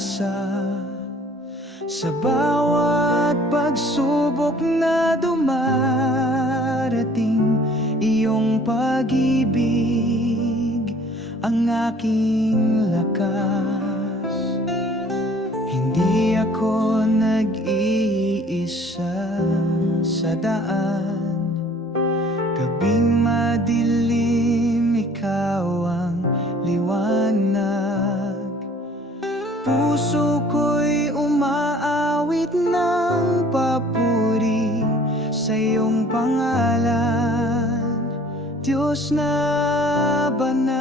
pag-asa. Sa bawat pagsubok na dumarating, iyong pag-ibig ang aking lakas. Hindi ako nag-iisa sa daan, gabing madilim, ikaw ang liwanag. Puso ko'y umaawit ng papuri sa iyong pangalan, Diyos na banal.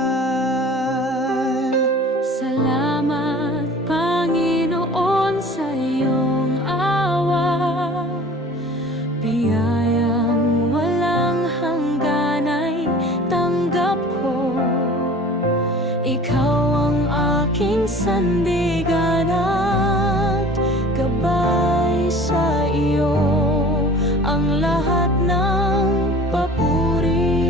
Salamat, Panginoon, sa iyong awa. Biyayang walang hanggan ay tanggap ko. Ikaw ang aking sandigan at gabay. Sa iyo ang lahat ng papuri.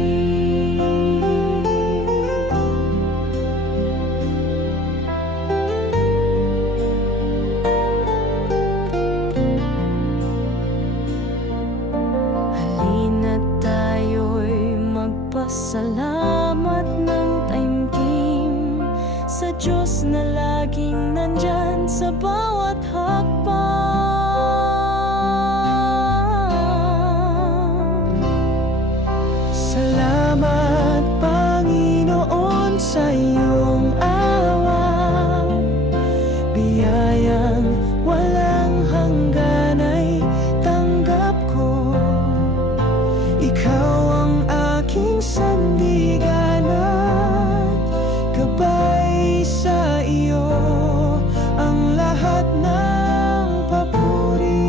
Halina't tayo'y magpasalamat ng taimtim sa Diyos na laging nandyan sa bawat hakbang. Salamat, Panginoon, sa iyong awa. Biyayang walang hanggan ay tanggap ko. Ikaw ang aking sandigan at gabay. Sa iyo ang lahat ng papuri.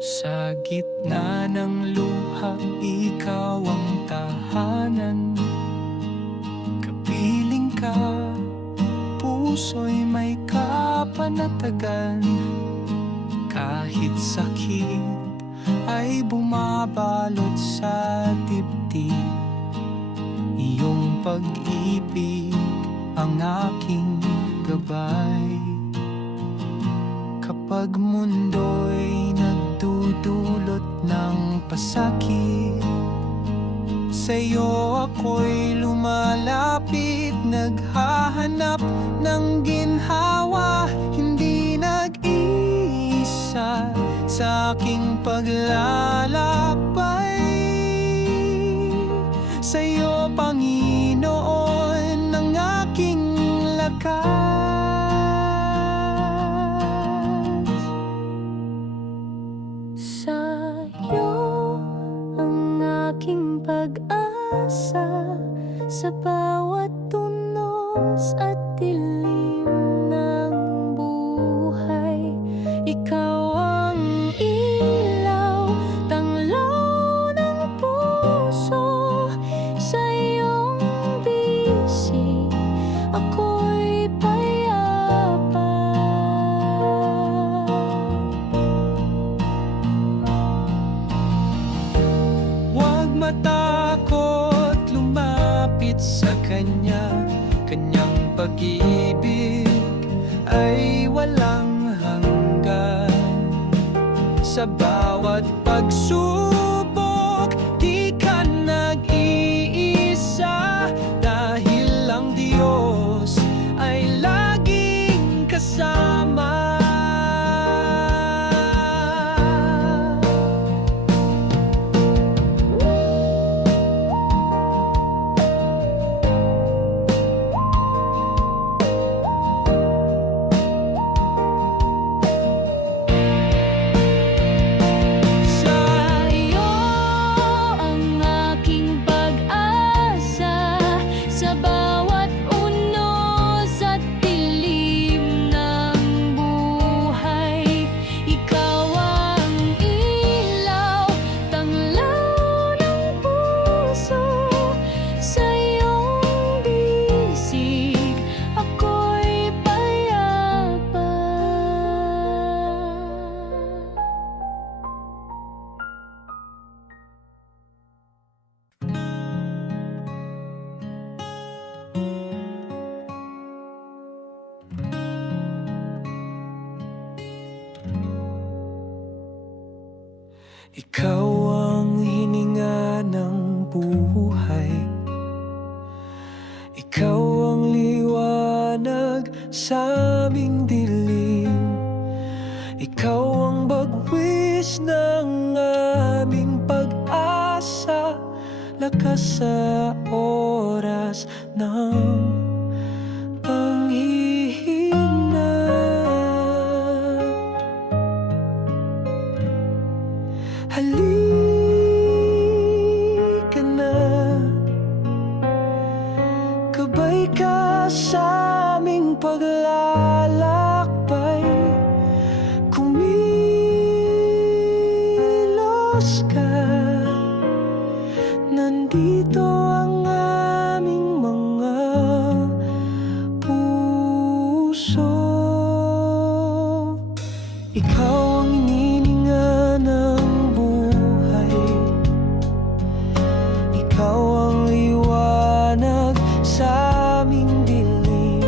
Sa gitna ng luha, ikaw ang tahanan. Kapiling ka, puso'y may kapanatagan. Kahit sakit ay bumabalot sa dibdib, iyong pag-ibig ang aking gabay. Kapag mundo'y nagdudulot ng pasakit, sa'yo ako'y lumalapit, naghahanap ng ginhawa. Hindi nag-iisa sa aking paglalakbay. Sa'yo, Panginoon, ang aking lakas. Sa'yo ang aking pag-asa, sa bawat tunos at dilim ng buhay. Ikaw ang ilaw, tanglaw ng puso. Sa iyong bisig ako'y payapa. Huwag matakot lumapit sa Kanya. Kanyang pag-ibig ay walang hanggan. Sa bawat pagsubok, di ka nag-iisa. Dahil ang Diyos ay laging kasama. Sa'yo Ikaw ang hininga ng buhay, ikaw ang liwanag sa aming dilim, ikaw ang bagwis ng aming pag-asa, lakas sa oras ng panghihina. Halika na, gabay ka sa aming paglalakbay, kumilos ka. Nandito ang aming mga puso. Ikaw ang inininga ng buhay, ikaw ang liwanag sa aming dilim,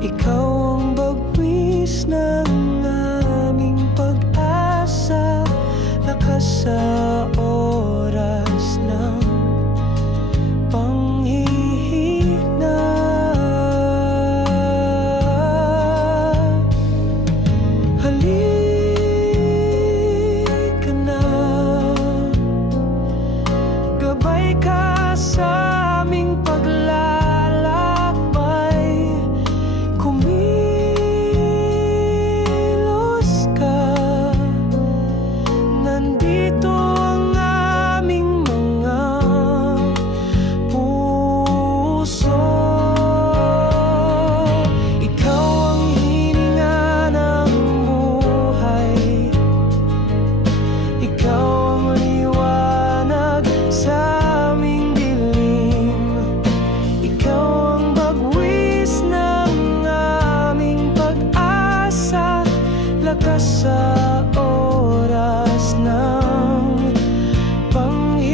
ikaw ang bagwis ng aming pag-asa, lakas sa oras ng panghihina. Halika na, gabay ka sa aming paglalakbay, kumilos ka. Nandito ang aming mga puso. Ikaw ang hininga ng buhay, ikaw ang liwanag sa aming dilim, ikaw ang bagwis ng aming pag-asa, lakas sa oras ng panghihina.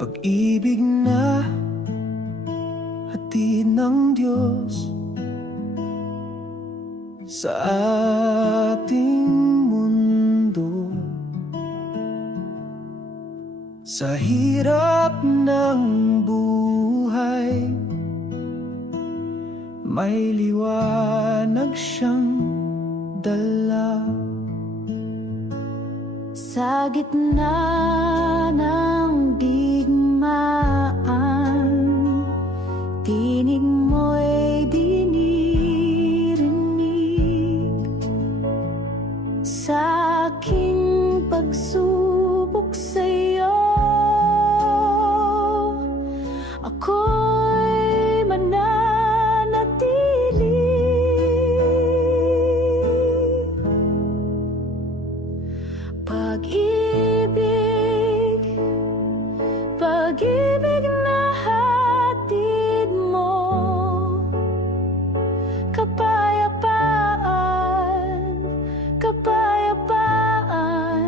Pag-ibig na hatid ng Diyos sa ating mundo, sa hirap ng buhay, may liwanag siyang dala. Sa gitna ng digmaan, tinig mo'y dinirinig. Sa aking pagsubok sa'yo, ako'y mananatili. Pag-ibig, pag-ibig na hatid mo, kapayapaan, kapayapaan.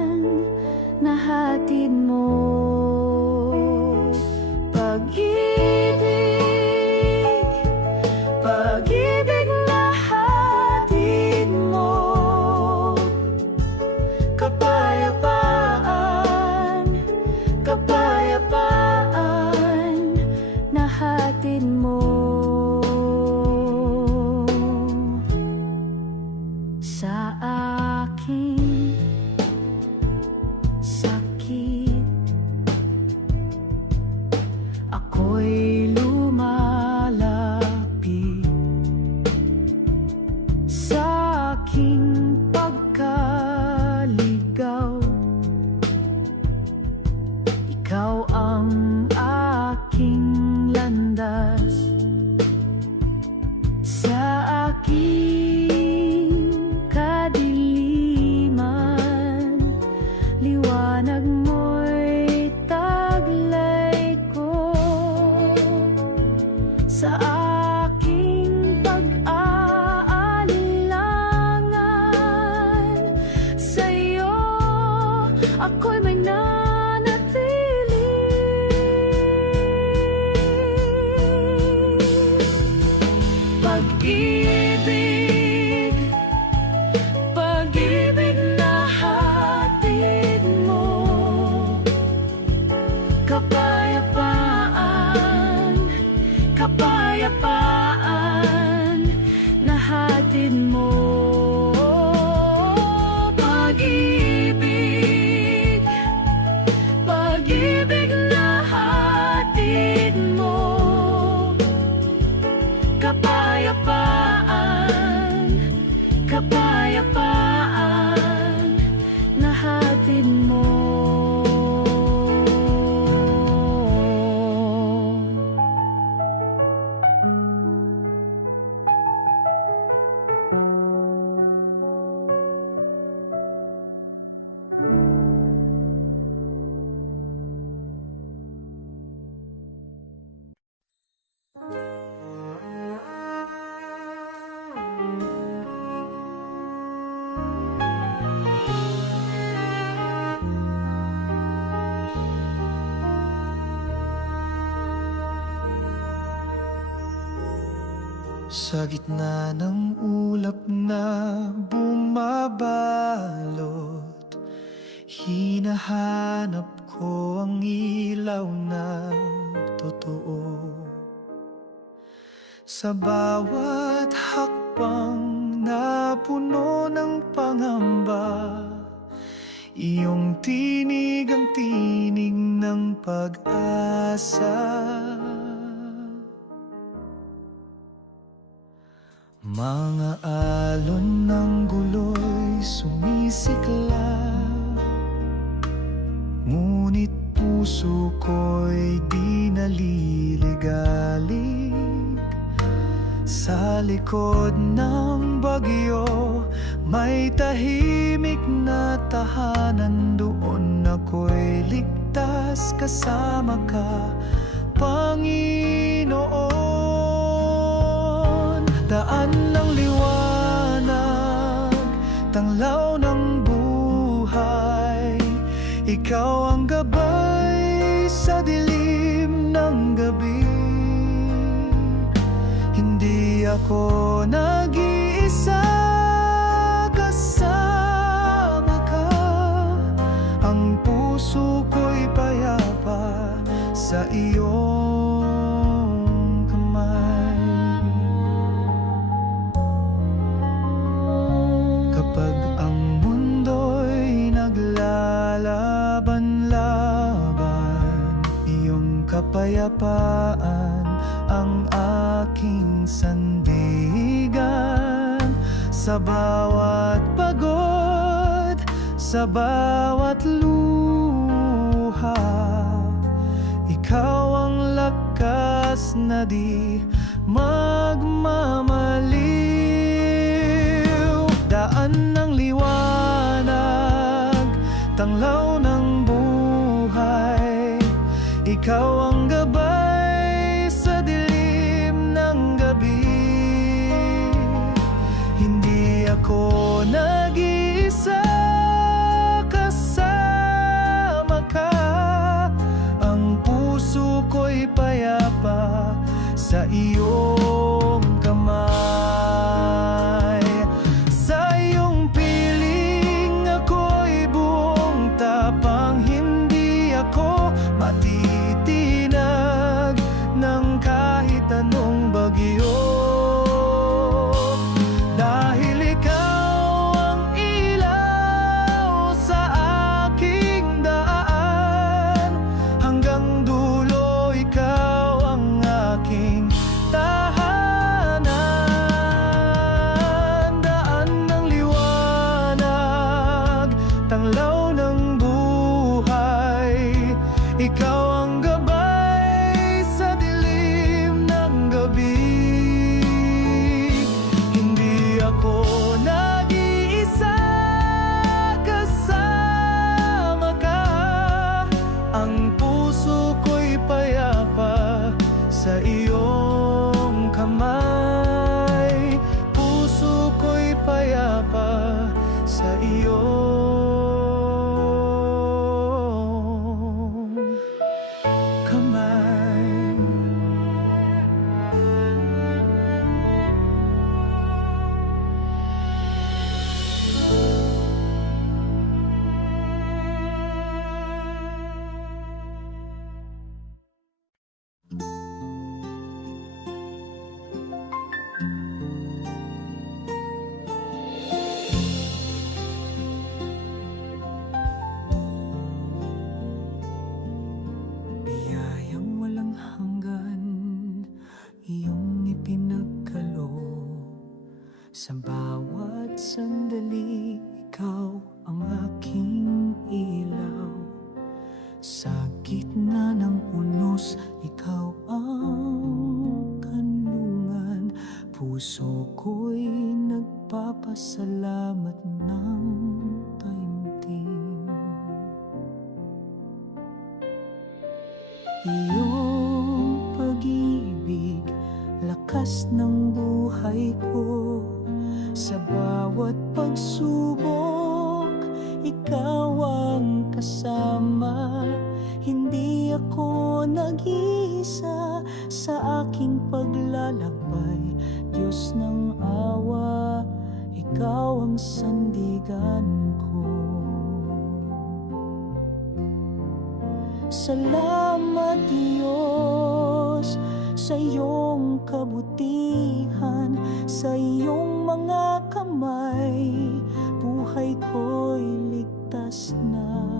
ako'y lumalapit sa aking pagkaligaw. Ikaw ang aking landas sa aking kadiliman. Liwanag mo'y taglay ko sa aking pag-aalinlangan. Sa'yo ako'y may nanatili. Pag-ibig, pag-ibig na hatid mo, kapayapaan, kapayapaan na hatid mo. Pag-ibig, pag-ibig na hatid mo, kapayapaan, kapayapaan na hatid mo. Sa gitna ng ulap na bumabalot, hinahanap ko ang ilaw na totoo. Sa bawat hakbang na puno ng pangamba, iyong tinig ang tinig ng pag-asa. Mga alon ng gulo'y sumisiklab, ngunit puso ko'y di naliligalig. Sa likod ng bagyo, may tahimik na tahanan. Doon ako'y ligtas, kasama ka, Panginoon. Daan ng liwanag, tanglaw ng buhay, ikaw ang gabay sa dilim ng gabi. Hindi ako nag-iisa, kasama ka. Ang puso ko'y payapa sa iyong kamay. Kapag ang mundo'y naglalaban-laban, iyong kapayapaan ang aking sandigan. Sa bawat pagod, sa bawat luha, ikaw ang lakas na di magmamaliw. Daan ng liwanag, tanglaw ng buhay, ikaw ang gabay sa dilim ng gabi. Hindi ako nag-iisa, kasama ka. Ang puso ko'y payapa sa iyong kamay. Sa iyong piling ako'y buong tapang, hindi ako matitinag ng kahit anong bagyo. Dahil ikaw ang ilaw sa aking daan, hanggang dulo ikaw sa iyong kamay. Puso ko'y payapa sa iyong kamay. Biyayang walang hanggan, iyong ipinagkaloob. Sa bawat sandali, ikaw ang aking ilaw. Sa gitna ng unos, ikaw ang kanlungan. Puso ko'y nagpapasalamat ng taimtim. Iyong pag-ibig, lakas ng buhay ko. Sa bawat pagsubok, ikaw ang kasama. Hindi ako nag-iisa sa aking paglalakbay. Diyos ng awa, ikaw ang sandigan ko. Salamat Diyos sa iyong kabutihan, sa iyong mga kamay, buhay ko'y ligtas na.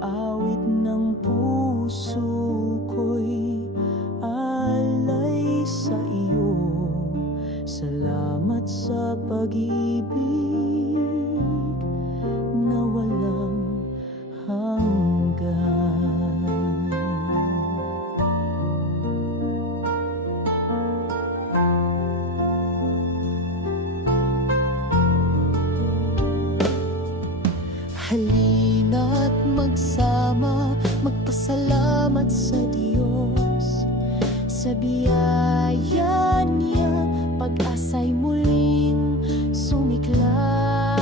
Awit ng puso ko'y alay sa iyo. Salamat sa pag-ibig na walang hanggan. Halina't magsama, magpasalamat sa Diyos. Sa biyaya niya, pag-asa'y muling sumiklap.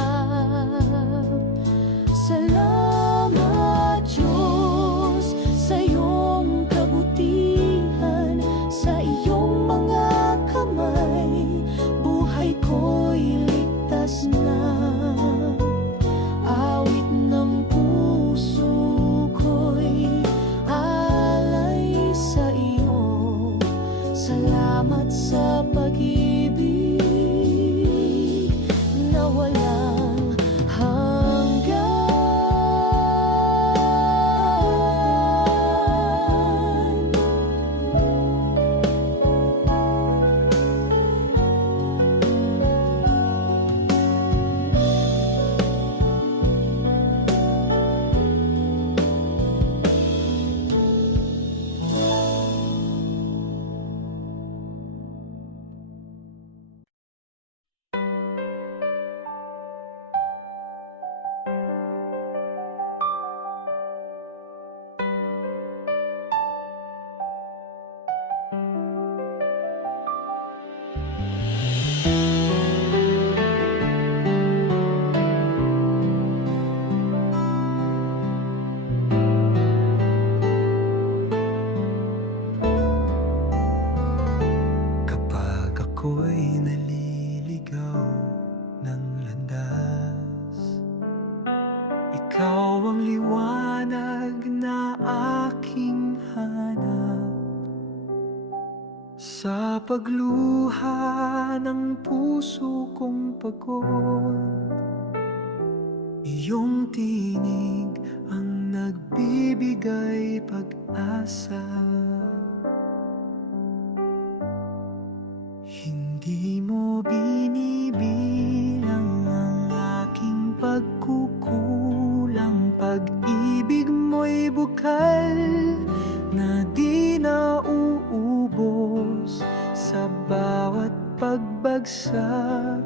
Salamat Diyos sa iyong kabutihan, sa iyong mga kamay, buhay ko'y ligtas na. Awit ng puso ko'y alay sa iyo. Salamat sa pag-ibig na walang hanggan. Ako'y naliligaw ng landas, ikaw ang liwanag na aking hanap. Sa pagluha ng puso kong pagod, iyong tinig ang nagbibigay pag-asa. Hindi mo binibilang ang aking pagkukulang. Pag-ibig mo'y bukal na di nauubos. Sa bawat pagbagsak,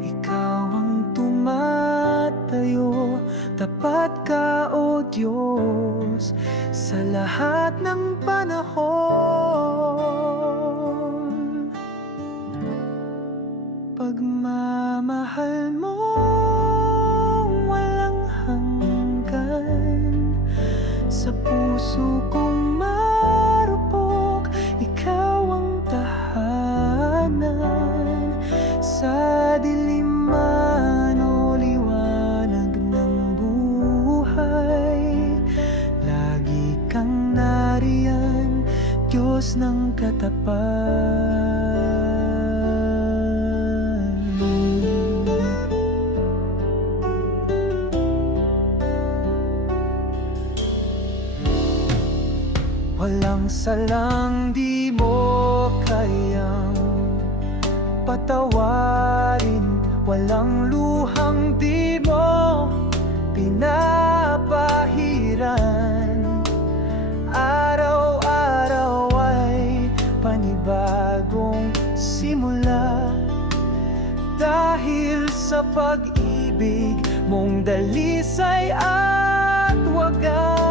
ikaw ang tumatayo. Tapat ka, O Diyos, sa lahat lahat ng panahon. Pagmamahal mo walang hanggan, sa puso kong marupok, ikaw ang tahanan. Sa dilim man o liwanag ng buhay, lagi kang nariyan, Diyos ng katapat. Walang salang di mo kayang patawarin, walang luhang di mo pinapahiran. Araw-araw ay panibagong simula, dahil sa pag-ibig mong dalisay at wagas.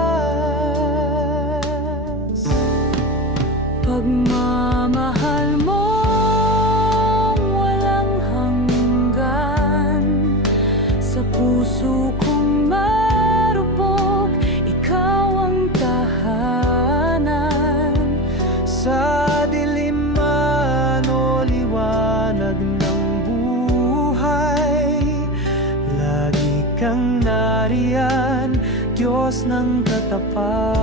Pagmamahal mo walang hanggan, sa puso kong marupok, ikaw ang tahanan. Sa dilim man o liwanag ng buhay, lagi kang nariyan, Diyos ng katapat.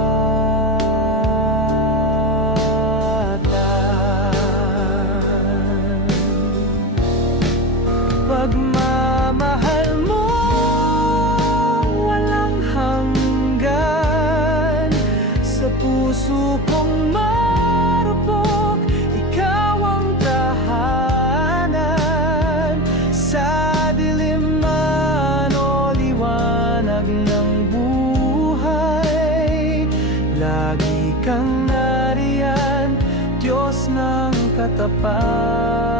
Pagmamahal mo walang hanggan, sa puso kong marupok, ikaw ang tahanan. Sa dilim man o liwanag ng buhay, lagi kang nariyan, Diyos ng katapat.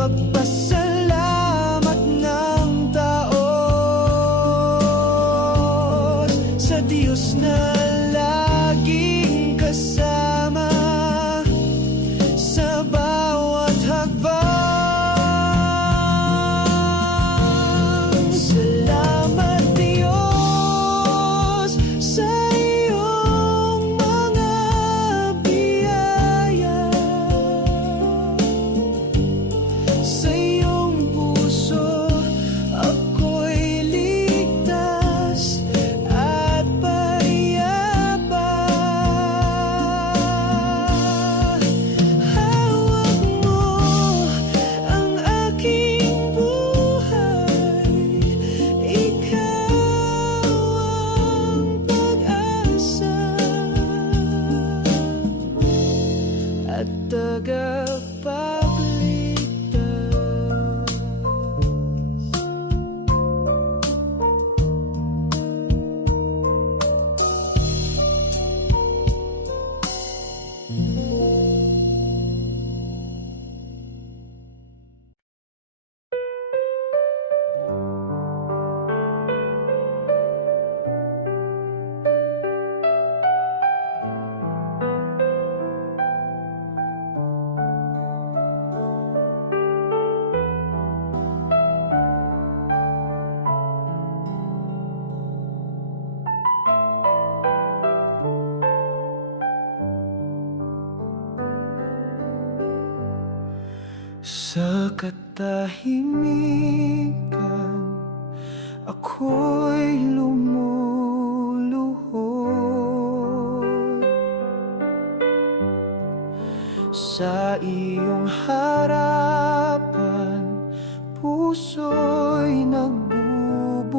magpasalamat ng taos sa Diyos na laging kasama sa bawat hakbang. Salamat Diyos sa iyong mga biyaya, sa iyong puso ako'y ligtas at payapa. Hawak mo ang aking buhay, ikaw ang pag-asa at tagapagligtas. Sa katahimikan, ako'y lumuluhod. Sa iyong harapan, puso'y nagbubunyag.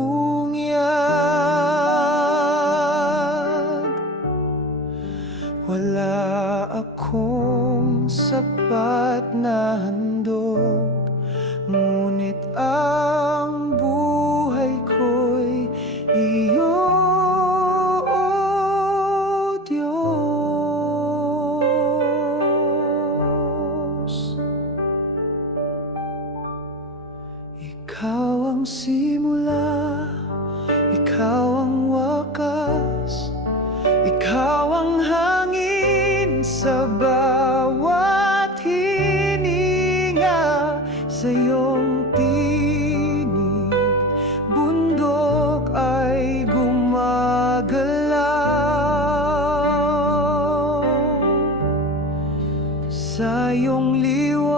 Wala akong sapat na handog, ngunit ang buhay ko'y iyo, o Diyos. Ikaw ang simula, ikaw ang wakas, ikaw ang hangin sa bawat hininga. Sa iyong tinig, bundok ay gumagalaw. Sa iyong liwanag,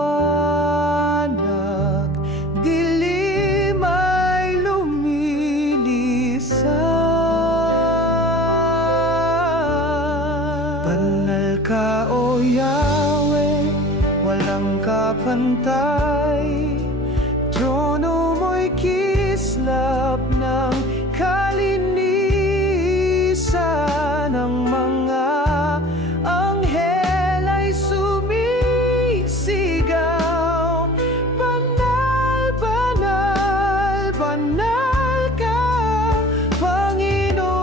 dilim ay lumilisan. Banal ka, O Yahweh, walang kapantay. Trono mo'y kislap ng kalinisan. Ang mga anghel ay sumisigaw, banal, banal, banal ka, Panginoon.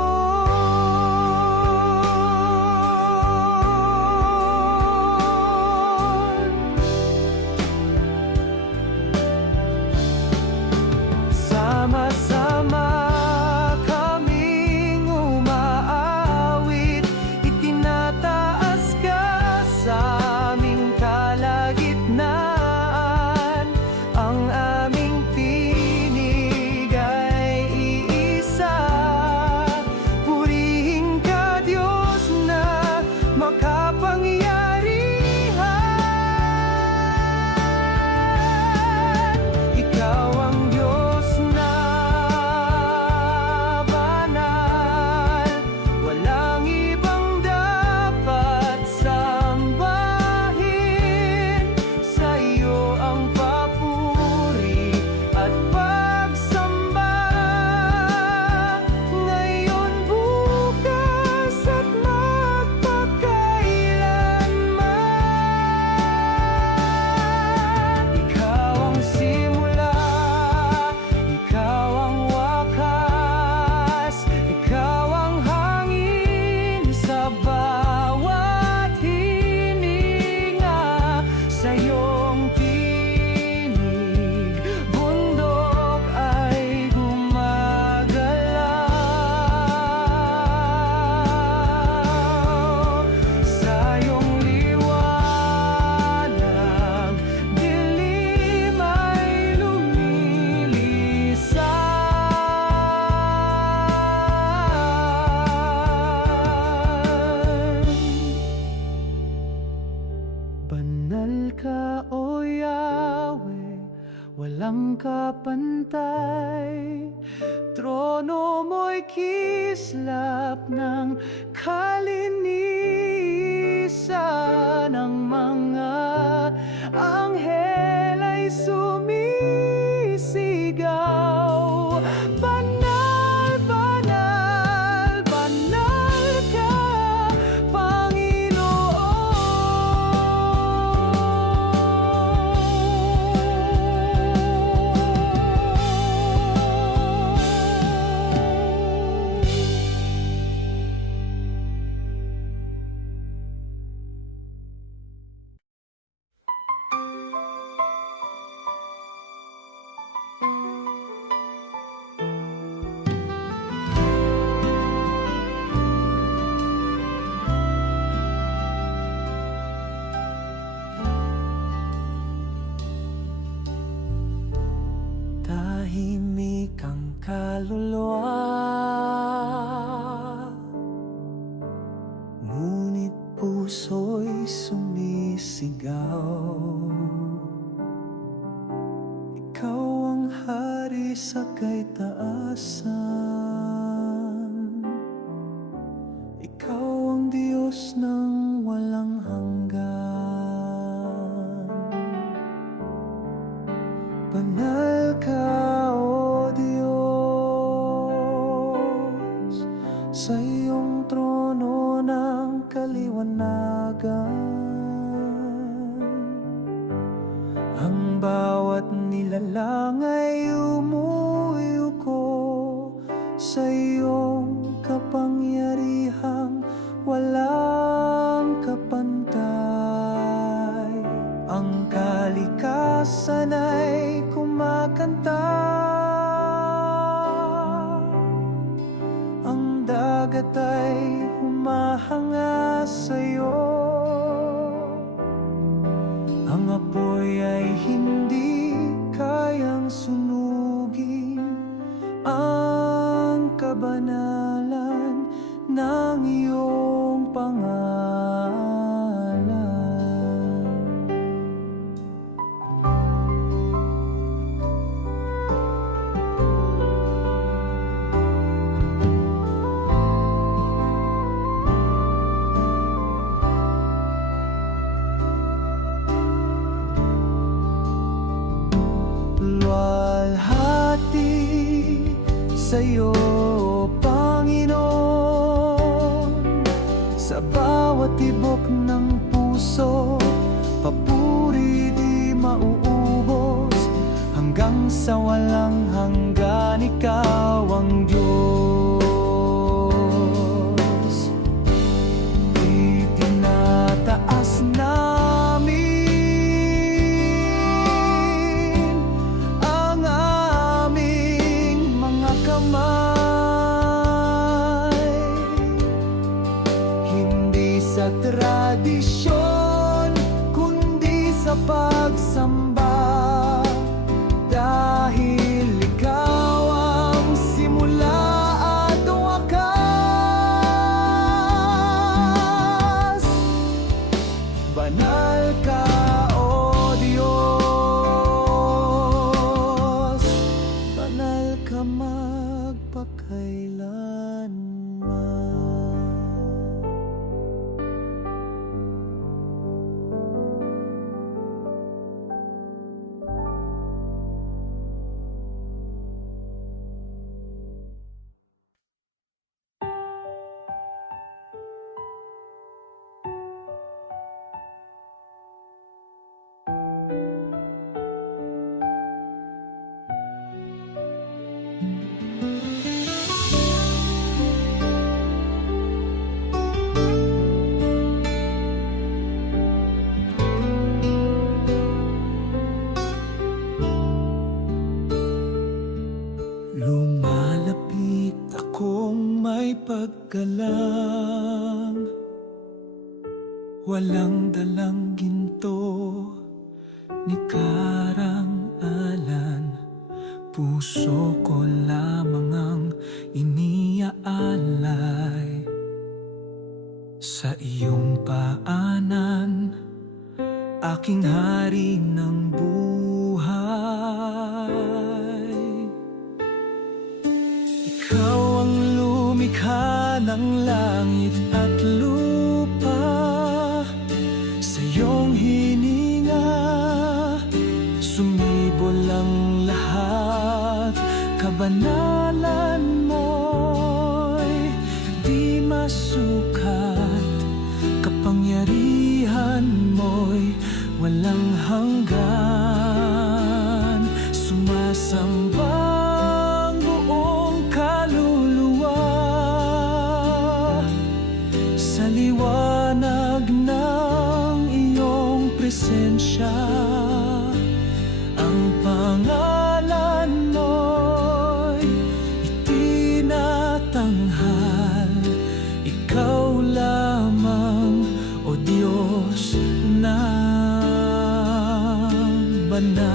Sama-sama kaming umaawit, itinataas ka sa aming kalagitnaan. Ang aming tinig ay iisa, purihin ka Diyos na makapangyarihan. Ikaw ang Diyos na walang kapantay. Trono mo'y kislap ng kalinisan. Ang mga anghel ay sumisigaw, banal, banal, banal ka, Panginoon. Tahimik ang kaluluwa, ngunit puso'y sumisigaw. Ikaw ang hari sa kaitaasan, ikaw ang Diyos ng walang hanggan. Banal ka, O Diyos, sa iyong trono ng kaliwanagan. Ang bawat nilalang ay umuyuko sa iyong kapangyarihang walang kapantay. Ang kalikasan ay kumakanta, ang dagat ay humahanga sa'yo. Ang apoy ay hindi kayang sunugin ang kabanalan ng iyong pangalan. Luwalhati sa'yo, Panginoon, sa bawat tibok ng puso. Papuri di mauubos, hanggang sa walang hanggan. Ikaw ang Diyos. Itinataas namin ang aming mga kamay, hindi sa tradisyon, kundi sa pagsamba. Dahil ikaw ang simula at wakas. Banal ka, O Diyos, banal ka magpakailanman. Lumalapit akong may paggalang, walang dalang ginto ni karang-alan. Puso ko lamang ang iniaalay sa iyong paanan, aking hari ng buhay. bebol ang lahat. Kabanalan mo'y di masukat, kapangyarihan mo'y walang hanggan. Sumasamba ang buong kaluluwa sa liwanag ng iyong presensya. Ang pangalan mo'y itinatanghal, ikaw lamang, O Diyos na banal.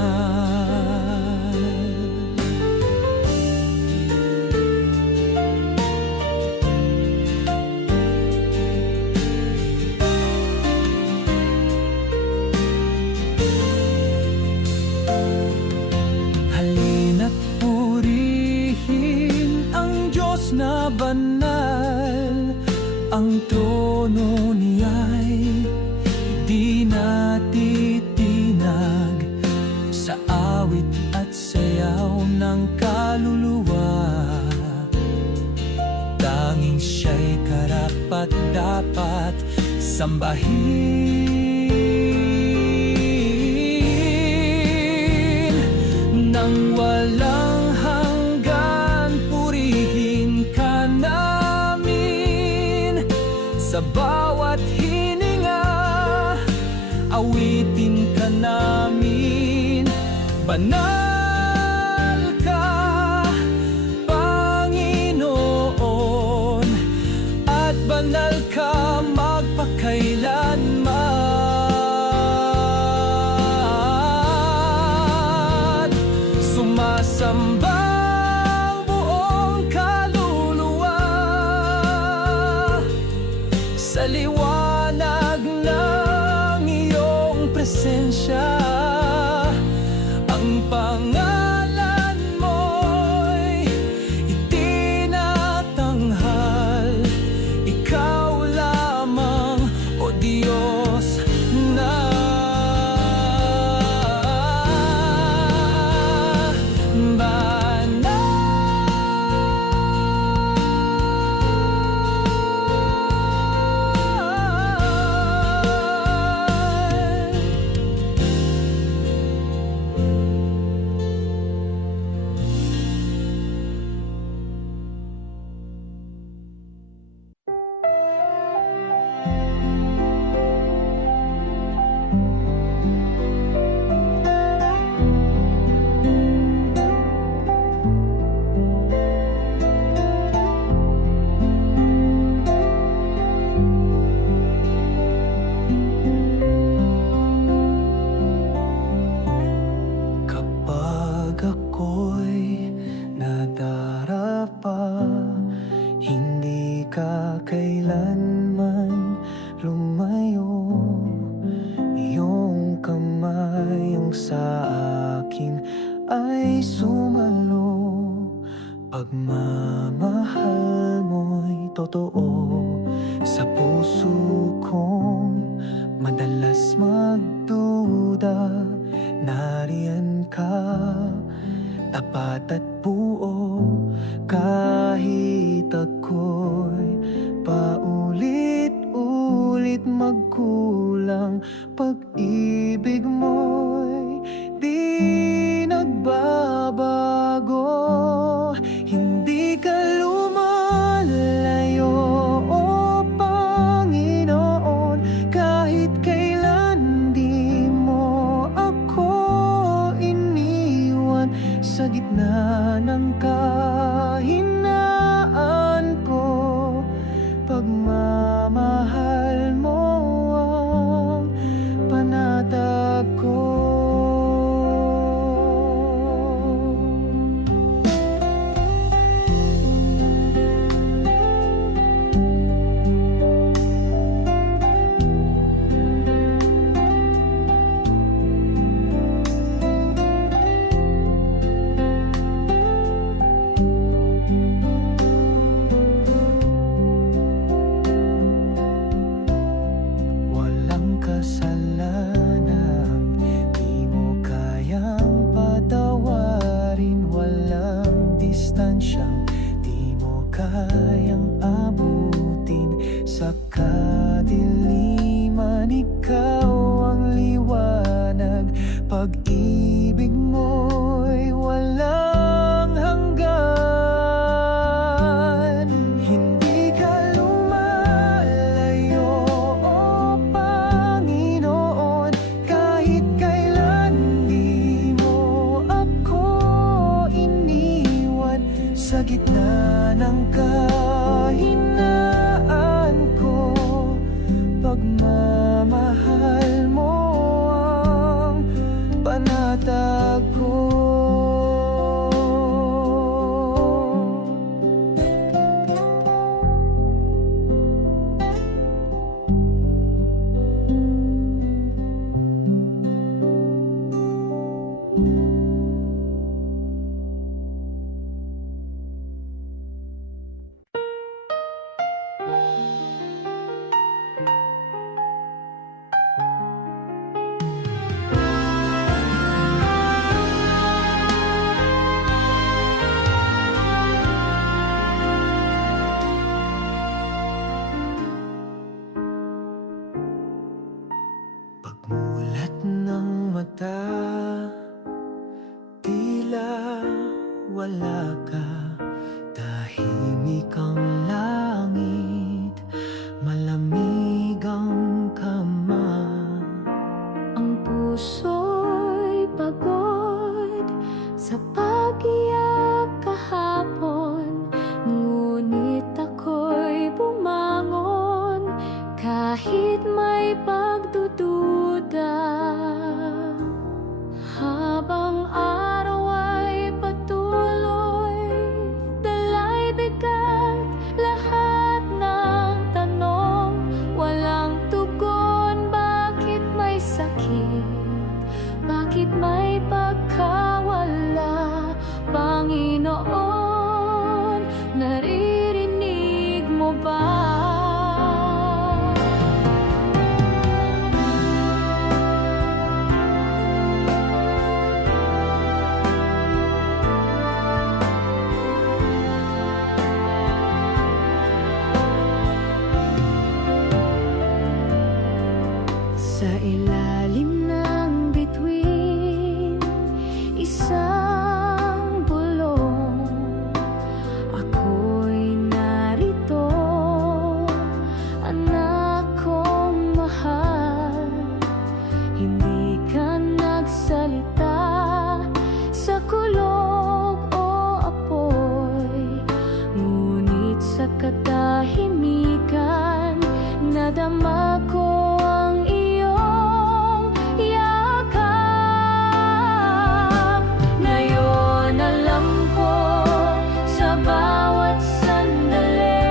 Halina't purihin ang Diyos na banal. Ang trono niya'y di natitinag sa awit at sayaw ng kaluluwa. Tanging siya'y karapat-dapat sambahin. Nang walang hanggan, purihin ka namin. Sa bawat hininga, awitin ka namin. Banal ka, Panginoon, at banal ka magpakailanman. Sumasamba ang buong kaluluwa sa liwanag ng iyong presensya. Ang pangalan mo'y itinatanghal, ikaw lamang, O Diyos na kapag ako'y nadarapa, hindi ka kailanman lumayo. Iyong kamay ang sa akin ay sumalo. Pagmamahal mo'y totoo sa puso kong madalas magduda. Nariyan ka, tapat at buo, kahit ako'y paulit-ulit magkulang. Pag-ibig mo'y di nagbabago, hindi ka lumalayo, O Panginoon. Kahit kailan di mo ako iniwan, sa gitna ng kahinaan ko, pagmamahal mo ang panatag ko. kadiliman, ikaw ang liwanag. Pag-ibig mo'y walang hanggan. Hindi ka lumalayo, o Panginoon. Kahit kailan di mo ako iniwan. Sa gitna ng kahinaan ko, pagmamahal mo ang panatag ko. Pagmulat ng mata, tila wala ka. Tahimik ang langit, malamig ang kama. Ang puso'y pagod sa pag-iyak kahapon, ngunit ako'y bumangon kahit may pagdududa. Habang araw ay patuloy, dala'y bigat, lahat ng tanong walang tugon. Bakit may sakit? Bakit may pagkawala? Panginoon, naririnig mo ba? Sa ilalim ng bituin, isang bulong, ako'y narito, anak kong mahal. Hindi ka nagsalita sa kulog o apoy, ngunit sa katahimikan nadama ko ang iyong yakap. Ngayon alam ko, sa bawat sandali,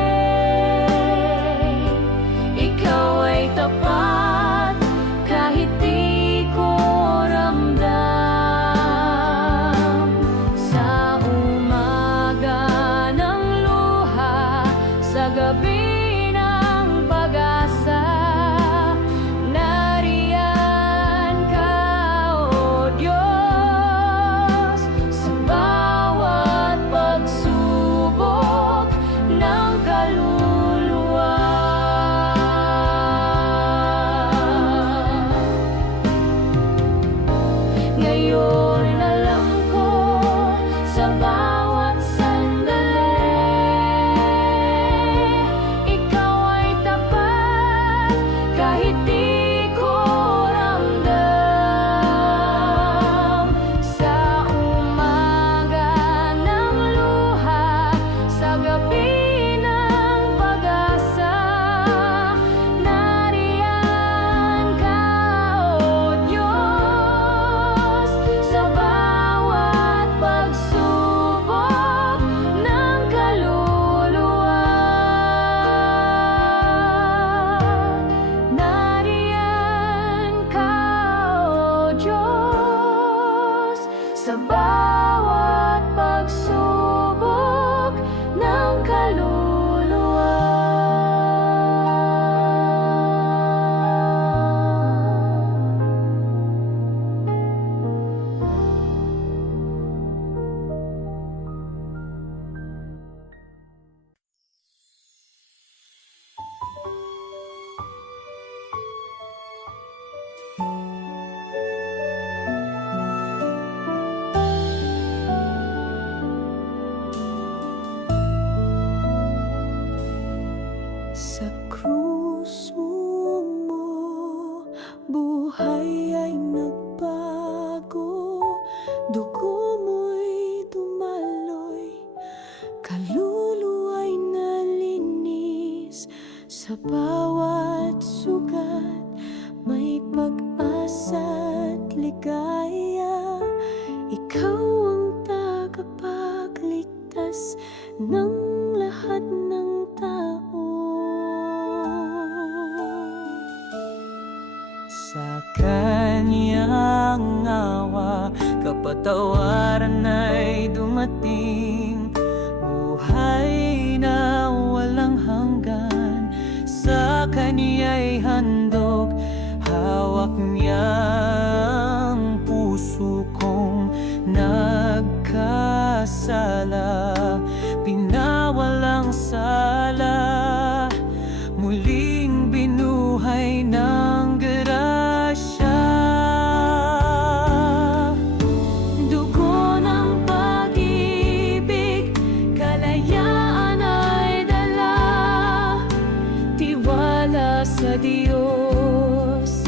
ikaw ay tapat kahit di ko ramdam. Sa umaga ng luha, sa gabi ng pag-asa, nariyan ka, O Diyos. Sa bawat pagsubok ng kaluluwa, ngayon alam ko, sa bawat sandali, ikaw ay tapat kahit di ko ramdam. Sa umaga ng luha, sa gabi ng pag-asa, nariyan ka, O Diyos. Sa bawat pagsubok ng kaluluwa, nariyan ka, O Diyos. Sa bawat pagsubok ng kaluluwa. Sa bawat sugat may pag-asa't ligaya. Ikaw ang tagapagligtas ng lahat ng tao. Sa kanyang awa, kapatawaran ay dumating. Buhay na walang hanggan, sa kanya'y handog. Hawak niya ang puso kong nagkasala, pinawalang sala, muling binuhay ng grasya. Dugo ng pag-ibig, kalayaan ay dala, tiwala sa Diyos,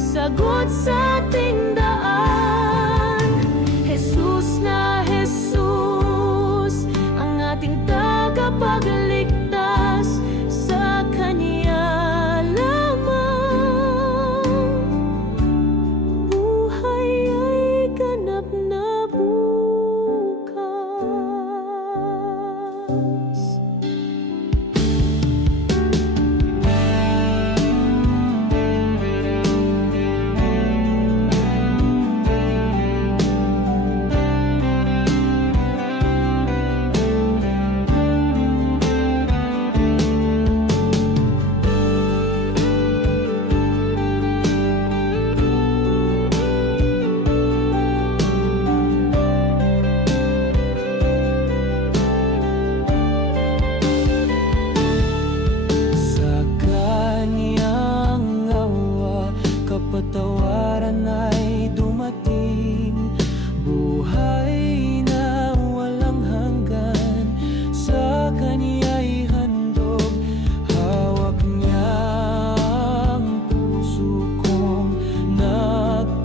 sagot sa ating daan. Jesus na Jesus, ang ating tagapagligtas, sa Kanya lamang buhay ay ganap na bukas. Sa kanyang awa, kapatawaran ay dumating. Buhay na walang hanggan, sa kanya'y handog. Hawak niya ang puso kong nagkasala,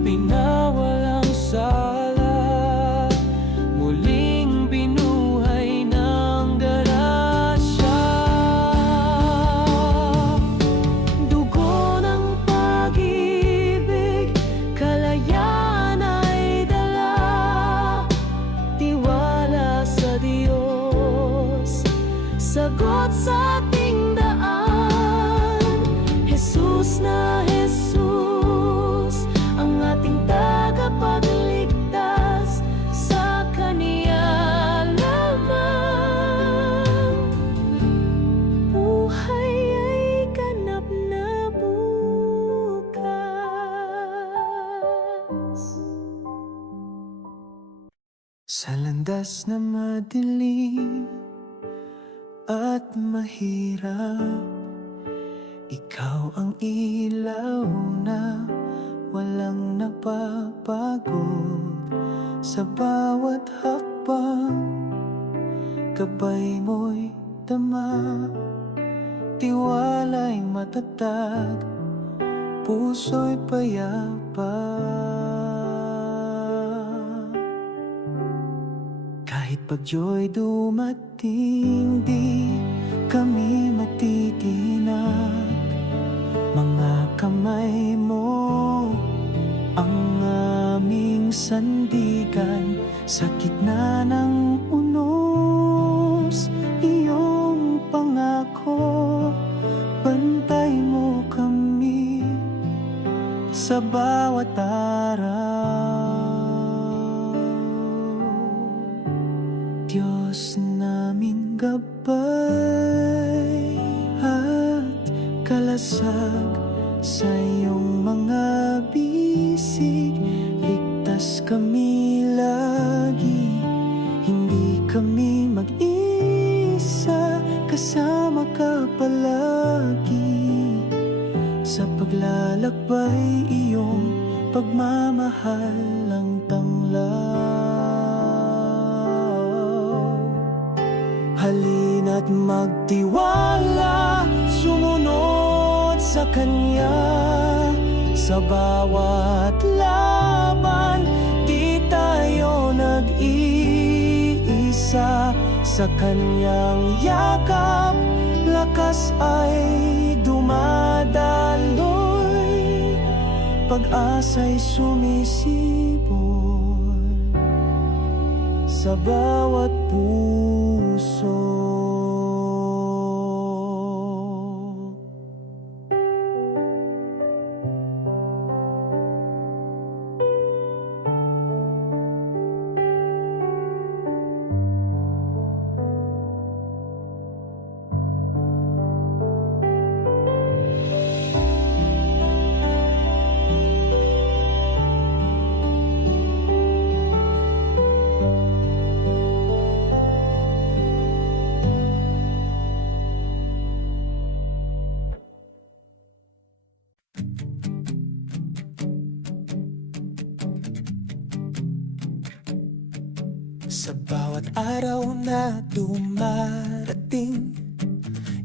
pinawalang sala, muling binuhay ng grasya. Dugo ng pag-ibig, kalayaan ay dala, tiwala sa Diyos, sagot sa ating daan. Jesus na Jesus, ang ating tagapagligtas, sa Kanya lamang buhay ay ganap na bukas. Sa landas na madilim at mahirap, ikaw ang ilaw na walang napapagod. Sa bawat hakbang, gabay mo'y dama, tiwala'y matatag, puso'y payapa. Kahit bagyo'y dumating, di kami matitinag. Mga kamay mo ang aming sandigan, sa gitna ng unos, iyong pangako. Bantay mo kami sa bawat araw. Diyos namin gabay at kalasag, sa iyong mga bisig ligtas kami lagi. Hindi kami mag-isa, kasama ka palagi. Sa paglalakbay, iyong pagmamahal ang tanglaw. Halina't magtiwala, sumunod sa Kanya. Sa bawat laban, di tayo nag-iisa. Sa kanyang yakap, lakas ay dumadaloy, pag-asa'y sumisipol sa bawat puso. Sa bawat araw na dumarating,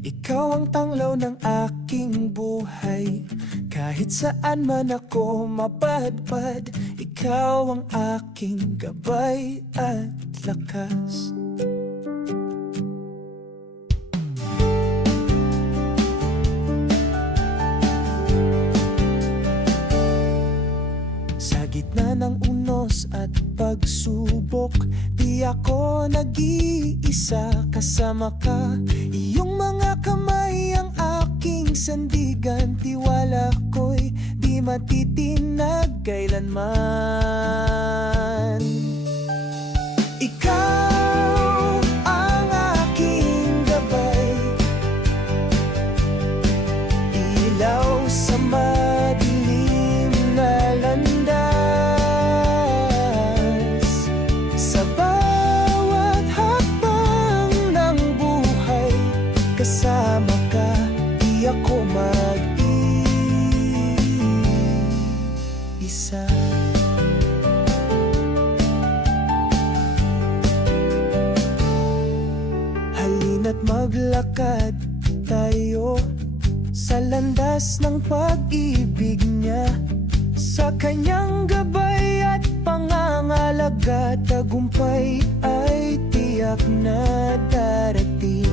ikaw ang tanglaw ng aking buhay. Kahit saan man ako mapadpad, ikaw ang aking gabay at lakas. Sa gitna ng unos at pagsubok, di ako nag-iisa, kasama ka. Iyong mga kamay ang aking sandigan, tiwala ko'y di matitinag kailanman. Ikaw ang aking gabay, ilaw sa madilim na landas. Sa bawat hakbang ng buhay, kasama ka, di ako mag-iisa. Halina't maglakad tayo sa landas ng pag-ibig niya. Sa kanyang gabay at pangangalaga, tagumpay ay tiyak na darating.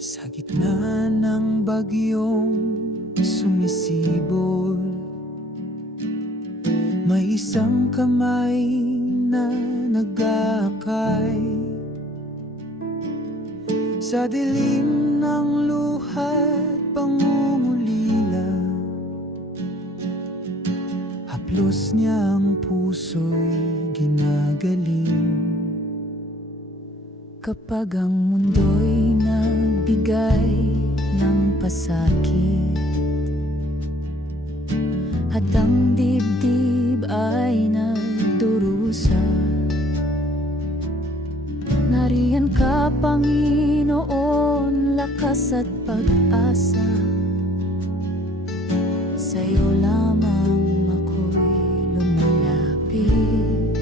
Sa gitna ng bagyong sumisibol, may isang kamay na nag-aakay. Sa dilim ng luha't pangungulila, haplos niya ang puso'y ginagaling. Kapag ang mundo'y nagbigay ng pasakit at ang dibdib ay nagdurusa, nariyan ka, Panginoon, lakas at pag-asa. Sa'yo lamang ako'y lumalapit.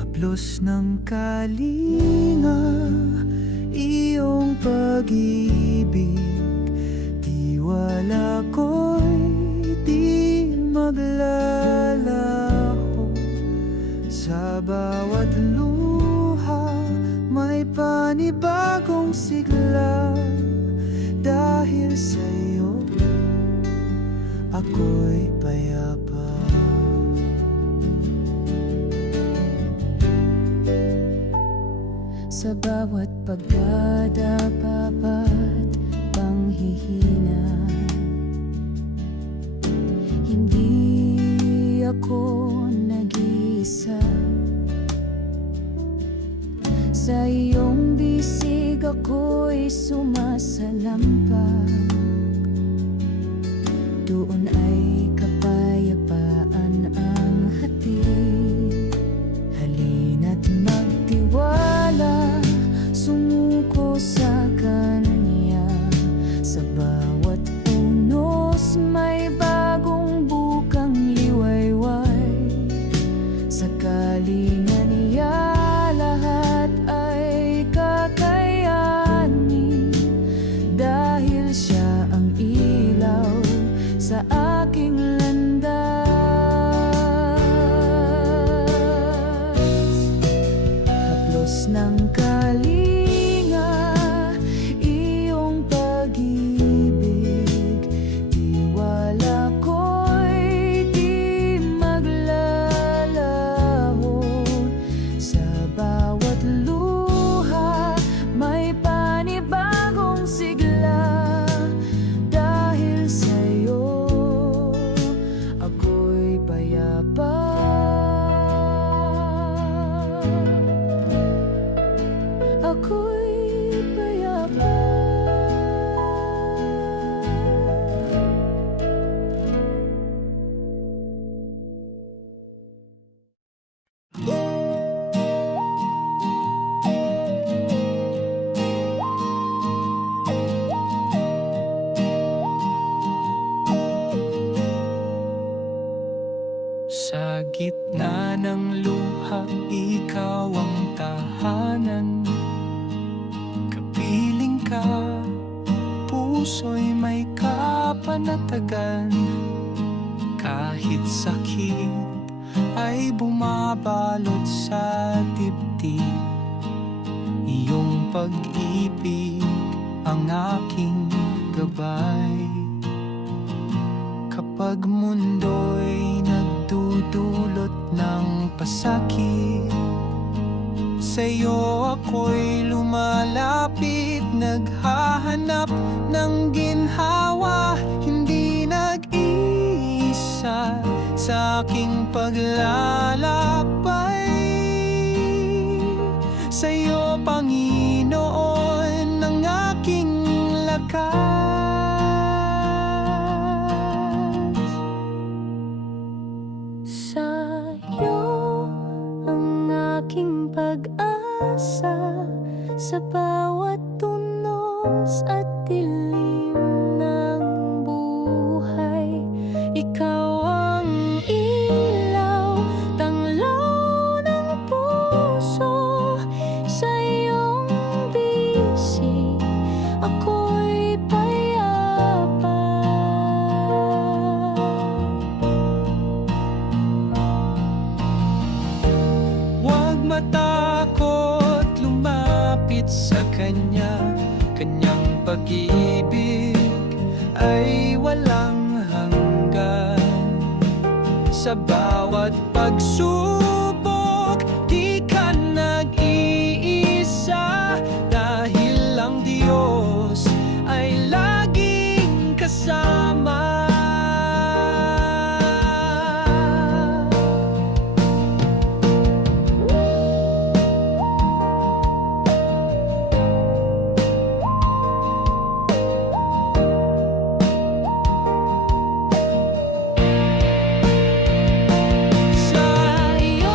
Haplos ng kalinga, iyong pag-ibig, tiwala ko'y di maglalaho. Sa bawat luha, may panibagong sigla. Dahil sa'yo, ako'y payapa. Sa bawat pagkadapapat, panghihina, hindi ako nag-iisa. Sa iyong bisig ako'y sumasalampak. Doon ay kapayapaan ang hatid. Halina't magtiwala, sumuko sa Kanya. Sa bawat unos may bagong bukang liwayway. Sa kalinga niya lahat ay kakayanin. Dahil siya ang ilaw sa aking landas. Haplos ng kalinga, iyong pag-ibig, tiwala ko'y di maglalaho. Sa bawat luha, may panibagong sigla. Dahil sa'yo, ako'y payapa. Ako'y payapa. Sa gitna ng luha, ikaw ang tahanan. Kapiling ka, puso'y may kapanatagan. Kahit sakit ay bumabalot sa dibdib, iyong pag-ibig ang aking gabay. Kapag mundo'y nagdudulot ng pasakit, sa'yo ako'y lumalapit, naghahanap ng ginhawa. Hindi nag-iisa sa aking paglalakbay. Sa'yo, Panginoon, ang aking lakas. Sa'yo ang aking pag-asa. Sa bawat tunos at dilim ng buhay, ikaw ang ilaw, tanglaw ng puso. Sa iyong bisig, ako'y payapa. Huwag matakot lumapit sa Kanya. Kanyang pag-ibig ay walang hanggan. Sa bawat pagsubok, di ka nag-iisa. Dahil ang Diyos ay laging kasama. Sa'yo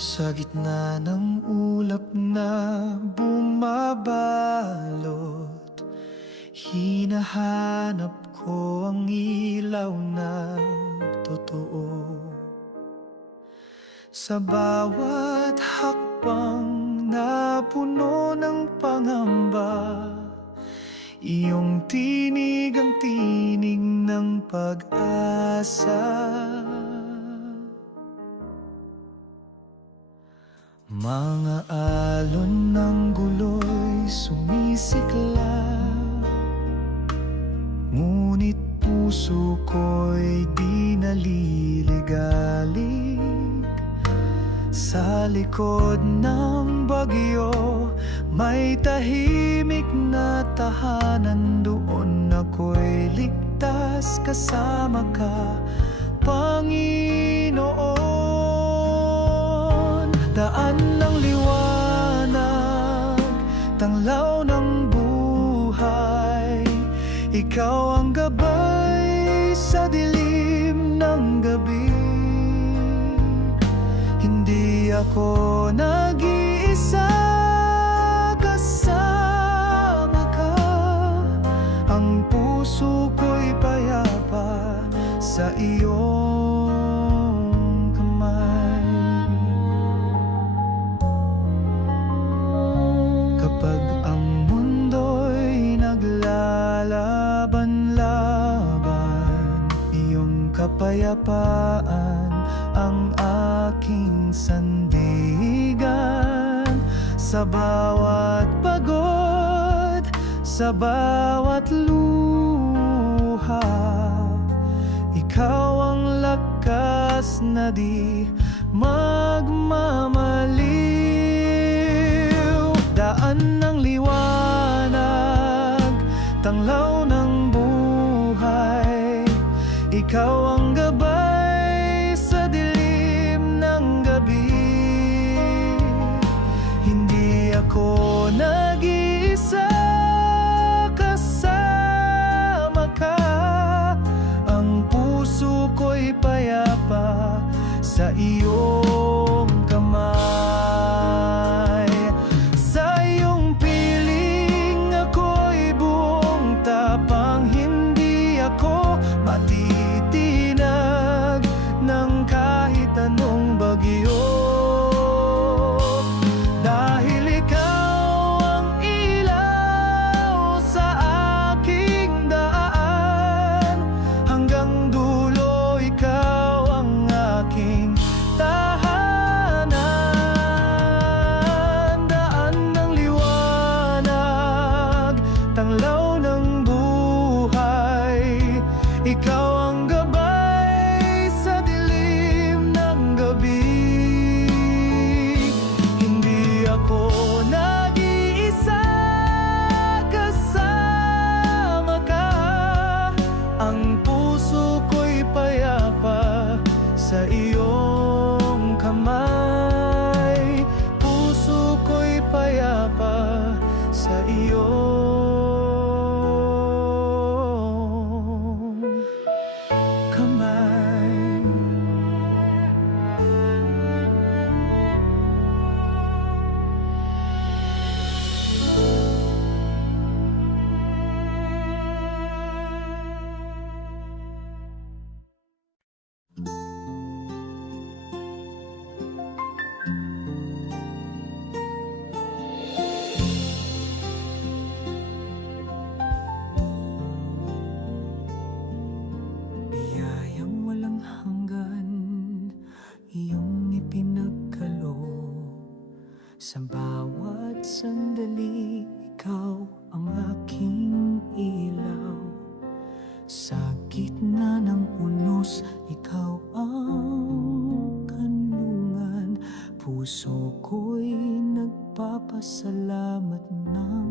Sa gitna ng ulap na bumabalot, hinahanap ko ang ilaw na totoo. Sa bawat hakbang na puno ng pangamba, iyong tinig ang tinig ng pag-asa. Mga alon ng gulo'y sumisiklab, ngunit puso ko'y di naliligalig. Sa likod ng bagyo, may tahimik na tahanan. Doon ako'y ligtas, kasama ka, Panginoon. Daan ng liwanag, tanglaw ng buhay, ikaw ang gabay sa dilim ng gabi. Hindi ako nag-iisa, kasama ka. Ang puso ko'y payapa sa iyong kamay. Kapag ang mundo'y naglalaban-laban, iyong kapayapaan ang aking sandigan. Sa bawat pagod, sa bawat luha, ikaw ang lakas na di magmamaliw. Daan ng liwanag, tanglaw ng buhay, ikaw ang gabay sa dilim ng gabi. Hindi ako nag-iisa, kasama ka. Ang puso ko'y payapa sa iyong kamay. Sa iyong piling ako'y buong tapang. Hindi ako matitinag ng kahit anong bagyo, dahil ikaw ang ilaw sa aking daan. Hanggang dulo ikaw ang aking tahanan. Daan ng liwanag, tanglaw ng buhay, ikaw ang gabay sa dilim ng gabi. Hindi ako nag-iisa, kasama ka. Ang puso ko'y payapa sa iyong kamay. Puso ko'y payapa sa iyong kamay. Biyayang walang hanggan, iyong ipinagkaloob. Sa bawat sandali, ikaw ang aking ilaw. Sa gitna ng unos, ikaw ang kanlungan. Puso ko'y nagpapasalamat ng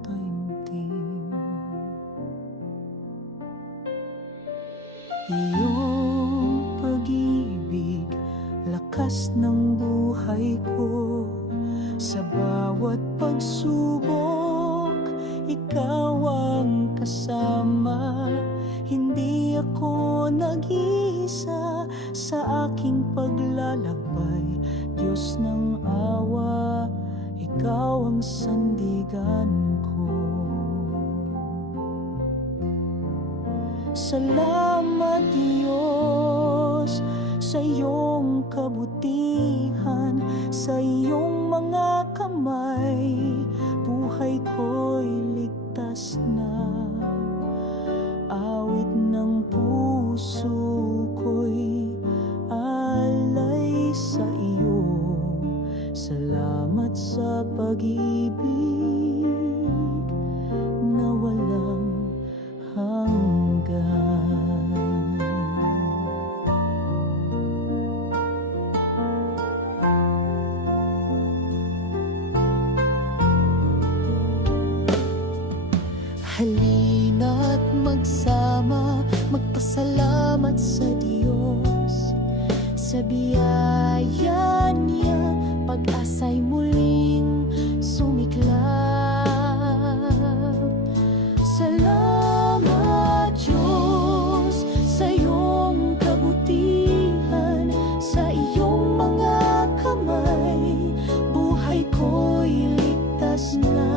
taimtim. Iyong pag-ibig, lakas ng buhay ko. Sa bawat pagsubok, ikaw ang kasama. Hindi ako nag-iisa sa aking paglalakbay. Diyos ng awa, ikaw ang sandigan ko. Salamat Diyos sa iyong kabutihan, sa iyong mga kamay, buhay ko'y ligtas na. Awit ng puso ko'y alay sa iyo. Salamat sa pag-ibig na walang hanggan. Halina't magsama, magpasalamat sa Diyos sa biyaya niya, pag-asa'y muling sumiklap. Salamat Diyos sa iyong kabutihan, sa iyong mga kamay, buhay ko'y ligtas na.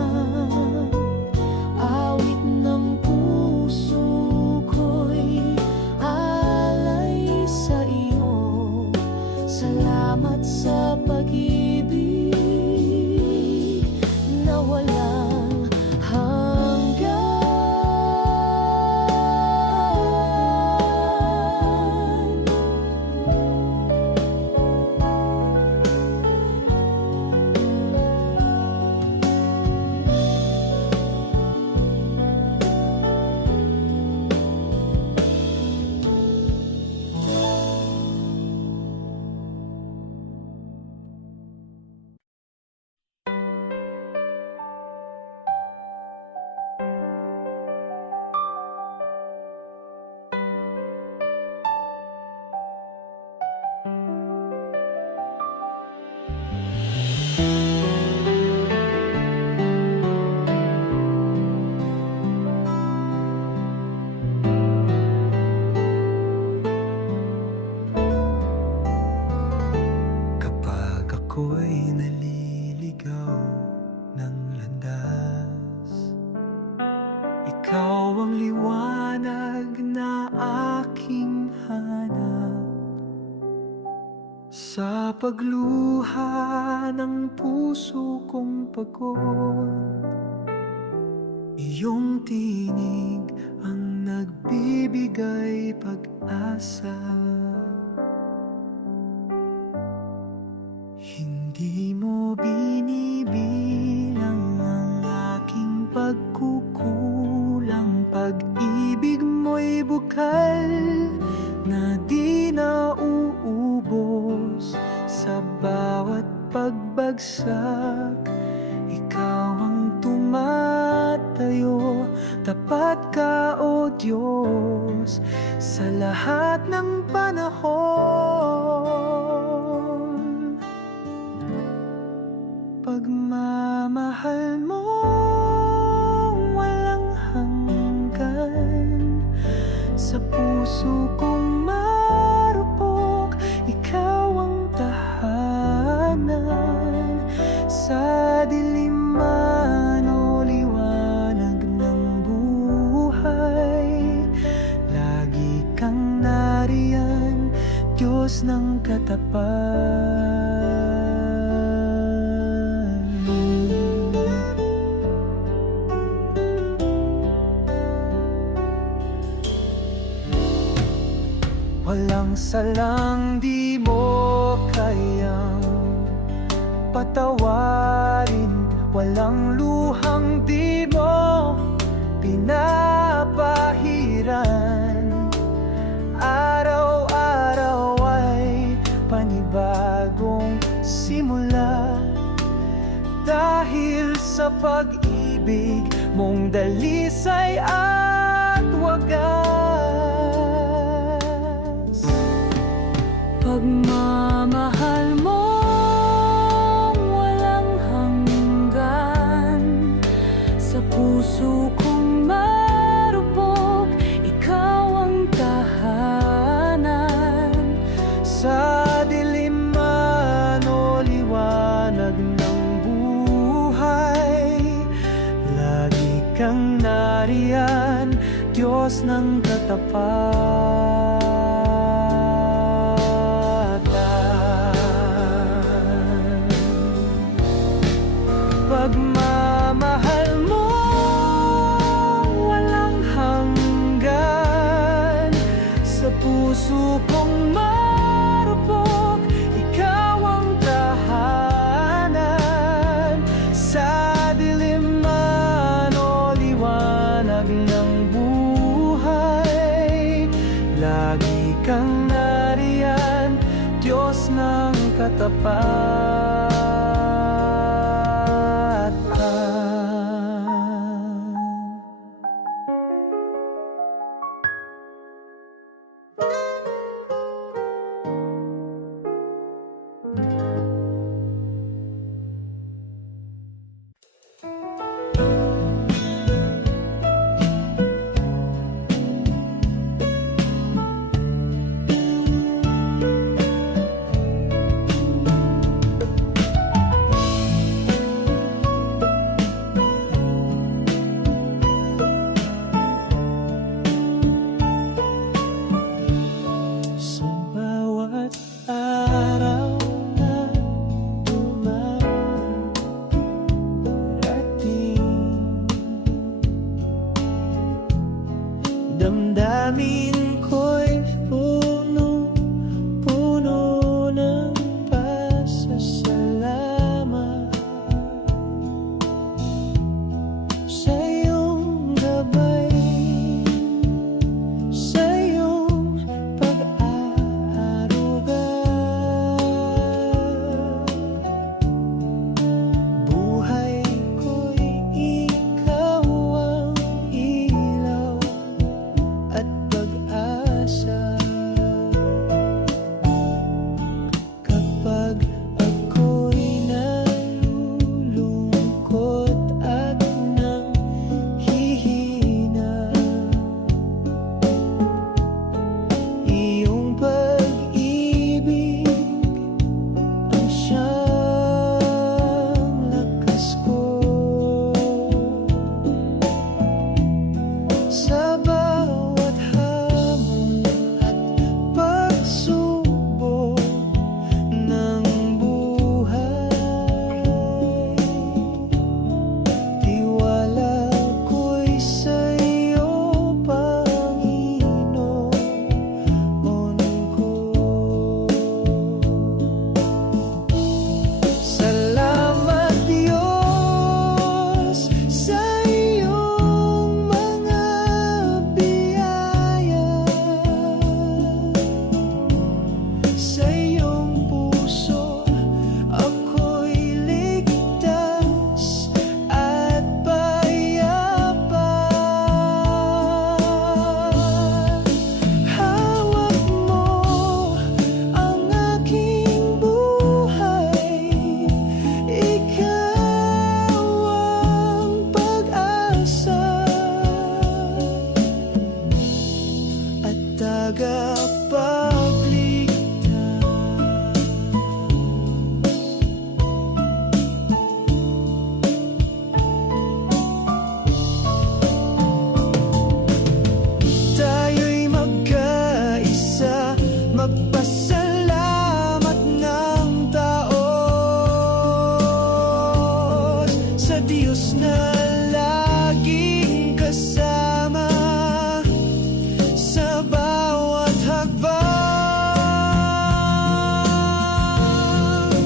Awit ng puso ko'y alay sa iyo. Salamat sa pag-ibig na walang hanggan. Kapag ako'y naliligaw ng landas, ikaw ang liwanag na aking hanap. Sa pagluha ng puso kong pagod, iyong tinig ang nagbibigay pag-asa. Hindi mo binibilang ang aking pagkukulang, pag-ibig mo'y bukal na di nauubos. Sa bawat pagbagsak, ikaw ang tumatayo. Tapat ka, O Diyos, sa lahat ng panahon. Pagmamahal mo walang hanggan, sa puso kong marupok, ikaw ang tahanan. Sa dilim man o liwanag ng buhay, lagi kang nariyan, Diyos ng katapat. Walang salang di mo kayang patawarin, walang luhang di mo pinapahiran. Araw-araw ay panibagong simula, dahil sa pag-ibig mong dalisay at wagas. Pagmamahal mo walang hanggan, sa puso kong marupok, ikaw ang tahanan. Sa dilim man o Diyos ng katapatan. Pagmamahal mo walang hanggan, sa puso kong marupok, ikaw ang tahanan. Sa dilim man o liwanag ng buhay, lagi kang nariyan, Diyos ng katapatan. Sa bawat araw na dumarating, damdamin ko'y punong-puno ng pasasalamat sa iyong gabay, sa iyong pag-aaruga. Buhay ko'y ikaw ang ilaw at pag-asa. Kapag ako'y nalulungkot at nanghihina, iyong pag-ibig ang siyang lakas ko. Sa bawat hamon at pagsubok ng buhay, tiwala ko'y sa iyo, Panginoon ko. Salamat Diyos sa iyong mga biyaya, sa iyong puso ako'y ligtas at payapa. Hawak mo ang aking buhay, ikaw ang pag-asa at tagapagligtas. Tayo'y magkaisa, magpasalamat ng taos sa Diyos na laging kasama sa bawat hakbang.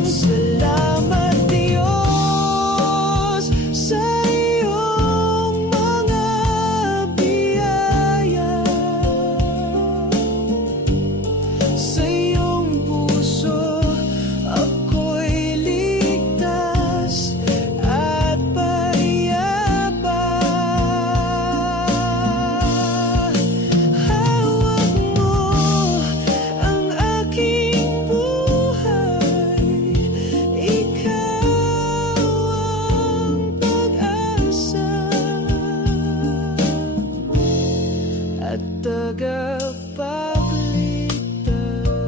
Salamat Diyos sa iyong mga biyaya, sa iyong puso ako'y ligtas at payapa. Hawak mo ang aking buhay, ikaw ang pag-asa at tagapagligtas.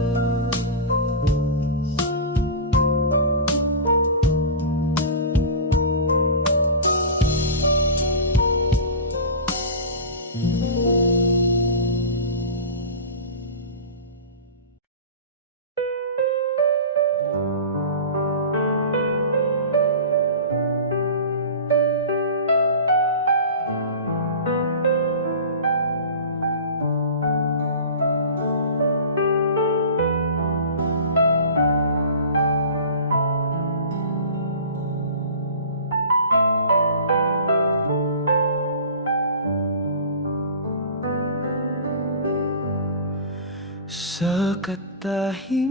Sa katahimikan,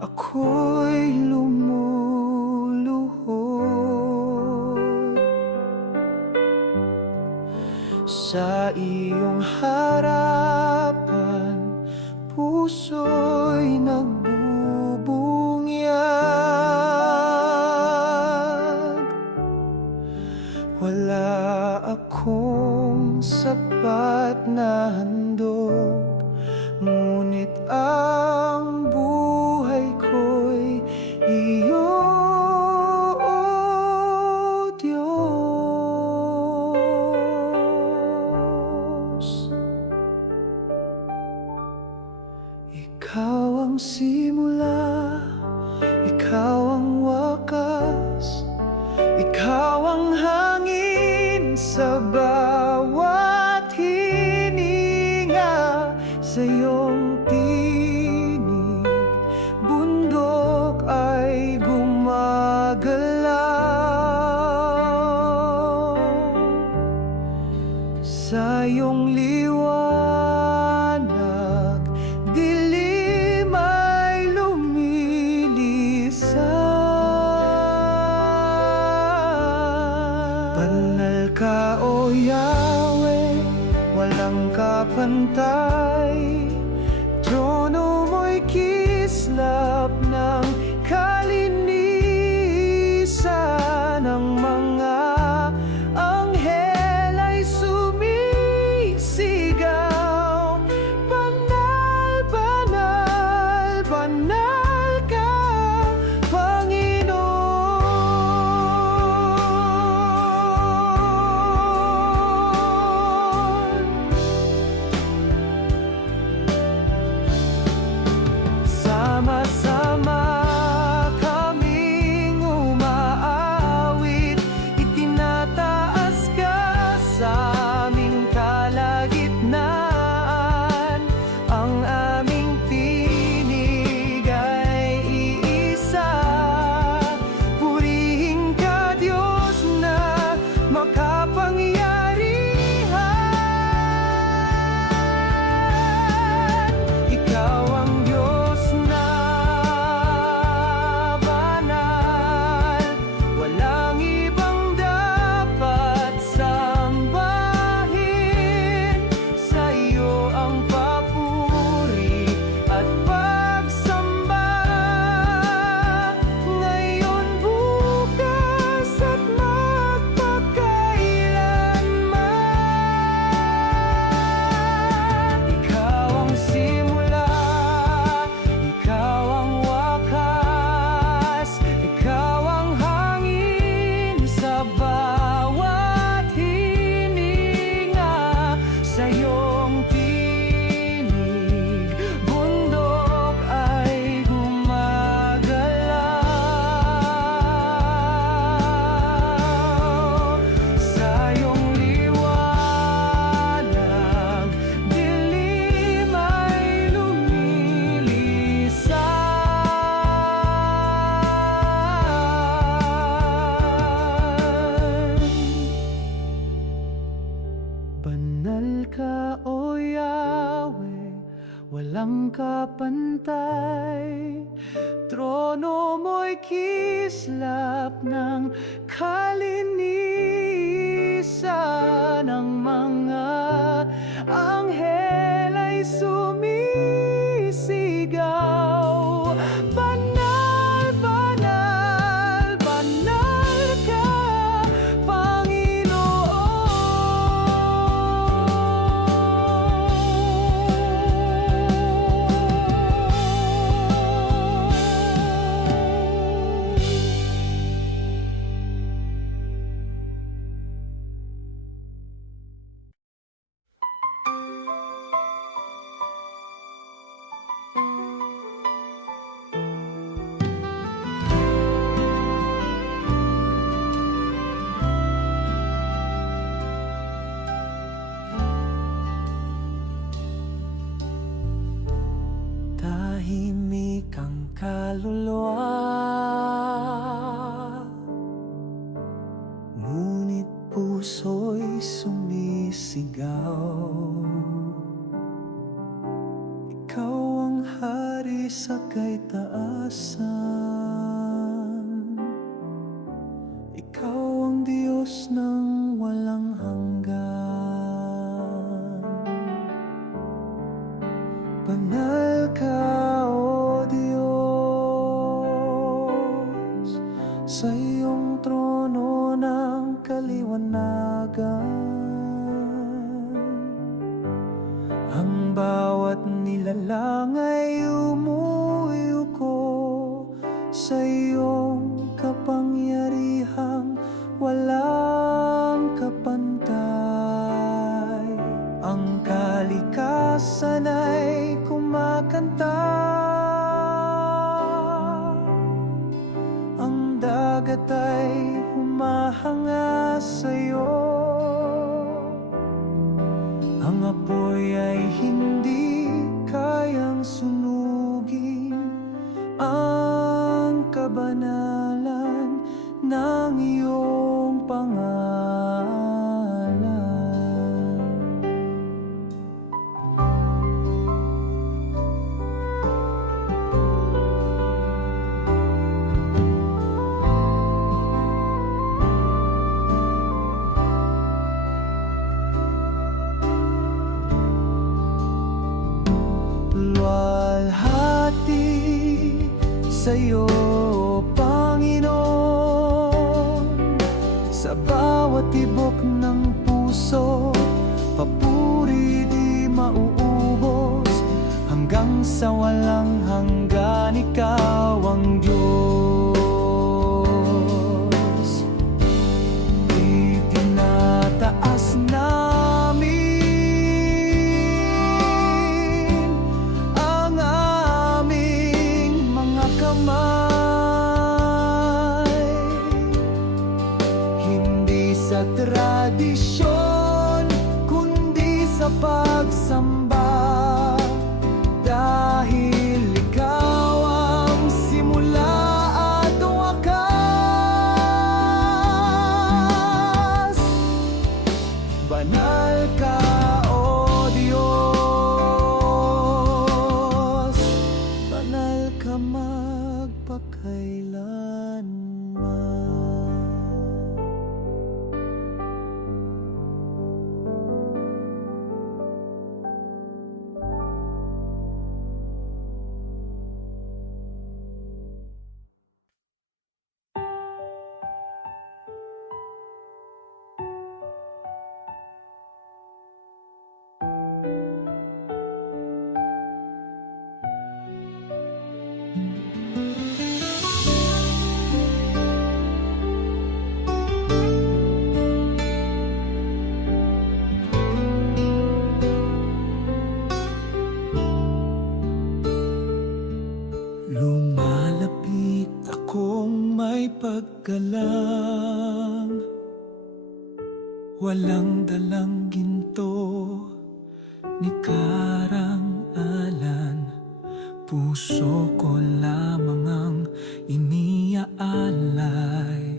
ako'y lumuluhod sa iyong harapan, puso'y nagbubunyag. Wala akong sapat na handog, ngunit ang buhay ko'y iyo, O Diyos. Ikaw ang simula, ikaw ang wakas, ikaw ang hangin sa bawat hininga. Sa iyong tinig, bundok ay gumagalaw. Sa iyong liwanag, dilim ay lumilisan. Banal ka, O Yahweh, walang kapantay. Trono mo'y kislap ng kalinisan. Ang mga anghel ay sumisigaw, banal, banal, banal ka, Panginoon. Sama-sama kaming umaawit, itinataas ka sa aming kalagitnaan. Ang aming tinig ay iisa, purihin ka, Diyos na makapangyarihan. Ikaw ang Diyos na banal, walang ibang dapat sambahin. Sa iyo ang papuri at pagsamba, ngayon, bukas at magpakailanman. Ikaw ang simula, ikaw ang wakas, ikaw ang hangin sa bawat hininga. Sa iyong tinig, bundok ay gumagalaw. Sa iyong liwanag, dilim ay lumilisan. Banal ka, O Yahweh, walang kapantay. Trono mo'y kislap ng kalinisan. Ang mga anghel ay sumisigaw, banal, banal, banal ka, Panginoon. Tahimik ang kaluluwa, ngunit puso'y sumisigaw. Ikaw ang hari sa kaitaasan. Ikaw ang Diyos ng walang hanggan. Banal ka, O Diyos, sa iyong trono ng kaliwanagan. Ang bawat nilalang ay umuyuko sa iyong kapangyarihang walang kapantay. Ang kalikasan ay kumakanta, ang dagat ay humahanga sa iyo. Ang apoy ay hindi kayang sunugin ang kabanalan ng iyong pangalan. Luwalhati sa'yo, Panginoon, sa bawat tibok ng puso. Papuri di mauubos, hanggang sa walang hanggan. Ikaw ang Diyos. Itinataas namin ang aming mga kamay, hindi sa tradisyon, kundi sa pagsamba. Dahil ikaw ang simula at wakas. Banal ka, O Diyos, banal ka magpakailanman. Lumalapit akong may paggalang, walang dalang ginto ni karang-alan. Puso ko lamang ang iniaalay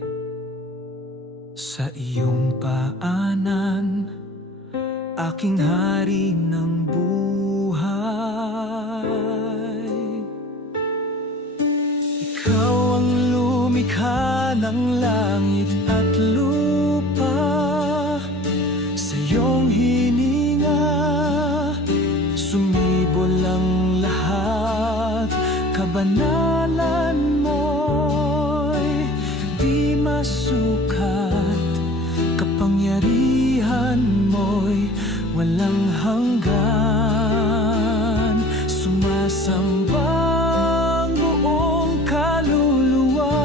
sa iyong paanan, aking hari ng buhay. Ikaw ang lumikha ng langit at lupa, sa iyong hininga sumibol ang lahat. Kabanalan mo'y di masukat, kapangyarihan mo'y walang hanggan. Sumasamba ang buong kaluluwa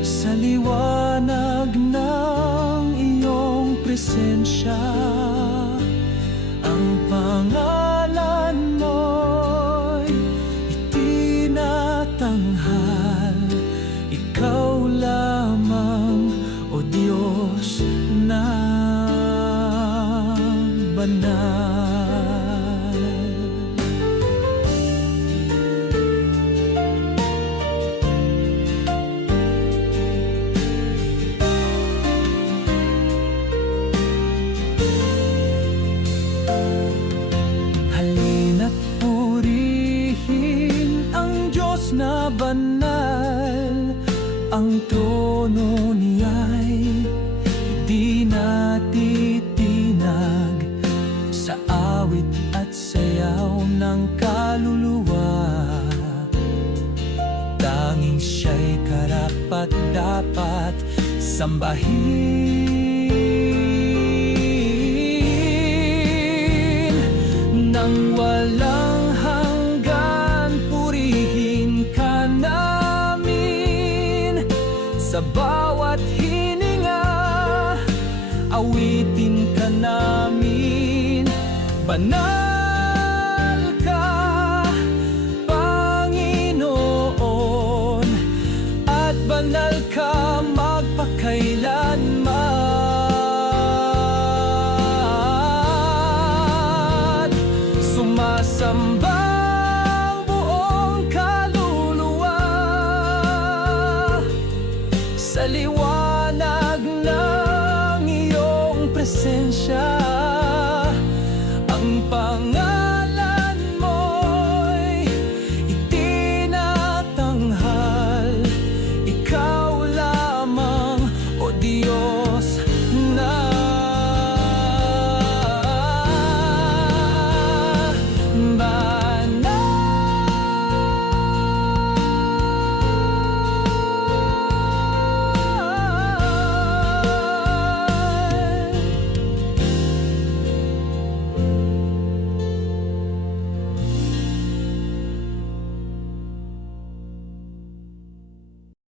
sa liwanag ng iyong presensya. Ang pangalan mo'y itinatanghal, ikaw lamang, O Diyos na banal. awit at sayaw ng kaluluwa. Tanging siya'y karapat-dapat sambahin. Nang walang hanggan, purihin ka namin. Sa bawat hininga, awitin ka namin. Banal ka, Panginoon, at banal ka magpakailanman. Sumasamba ang buong kaluluwa sa liwanag ng iyong presensya.